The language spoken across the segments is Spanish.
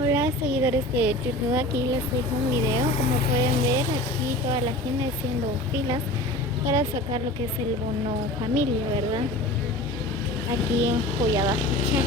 Hola seguidores de YouTube, aquí les dejo un video. Como pueden ver, aquí toda la gente haciendo filas para sacar lo que es el bono familia, ¿verdad? Aquí en Joyabajiche.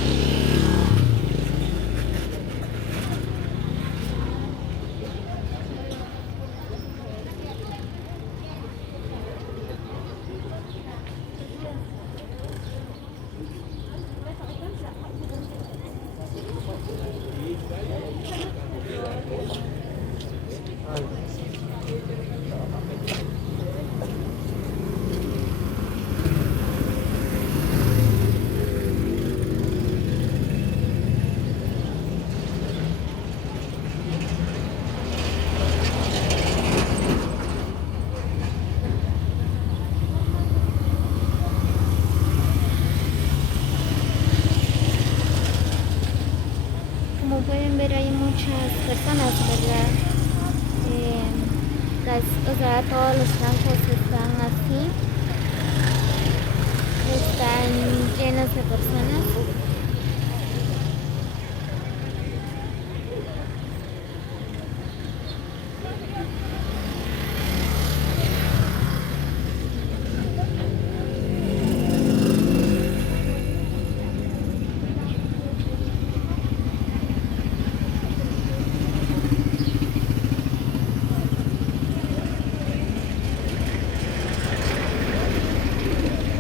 Como pueden ver, hay muchas personas, ¿verdad? Todos los bancos están así, están llenos de personas.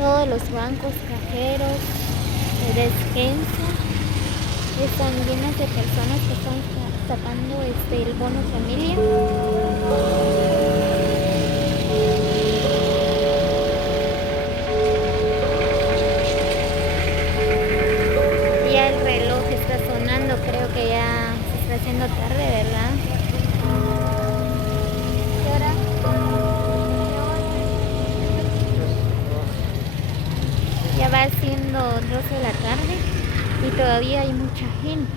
Todos los bancos, cajeros, de despensa están llenos de personas que están sacando el bono familia. Ya el reloj está sonando, creo que ya se está haciendo tarde, ¿verdad? ¿Qué hora? Ya va siendo 12 de la tarde y todavía hay mucha gente.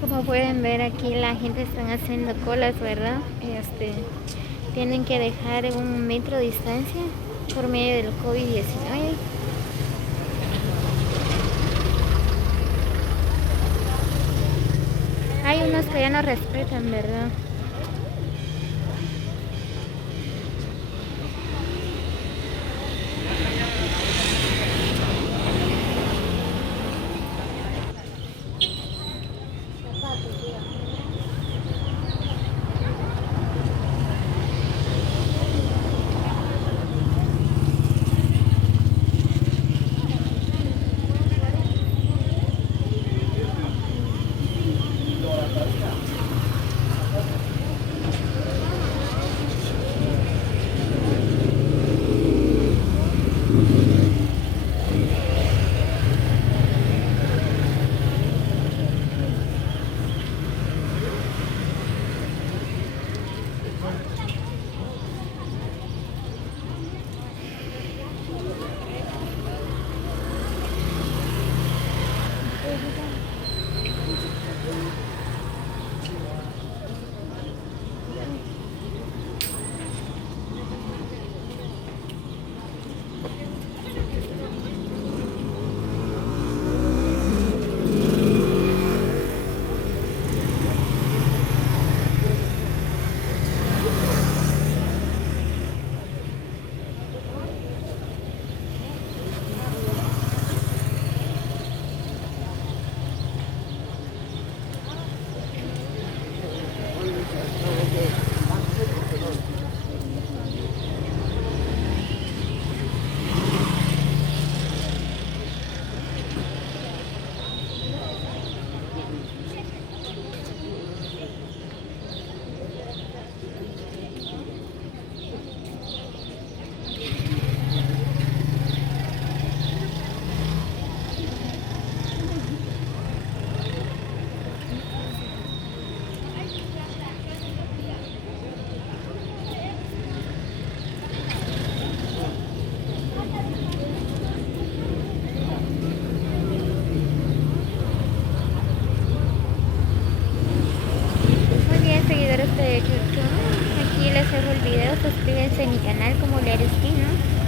Como pueden ver, aquí la gente están haciendo colas, ¿verdad? Tienen que dejar 1 metro de distancia por medio del COVID-19. Hay unos que ya no respetan, ¿verdad? les dejo el video, suscríbanse a mi canal como Leriskin, ¿no?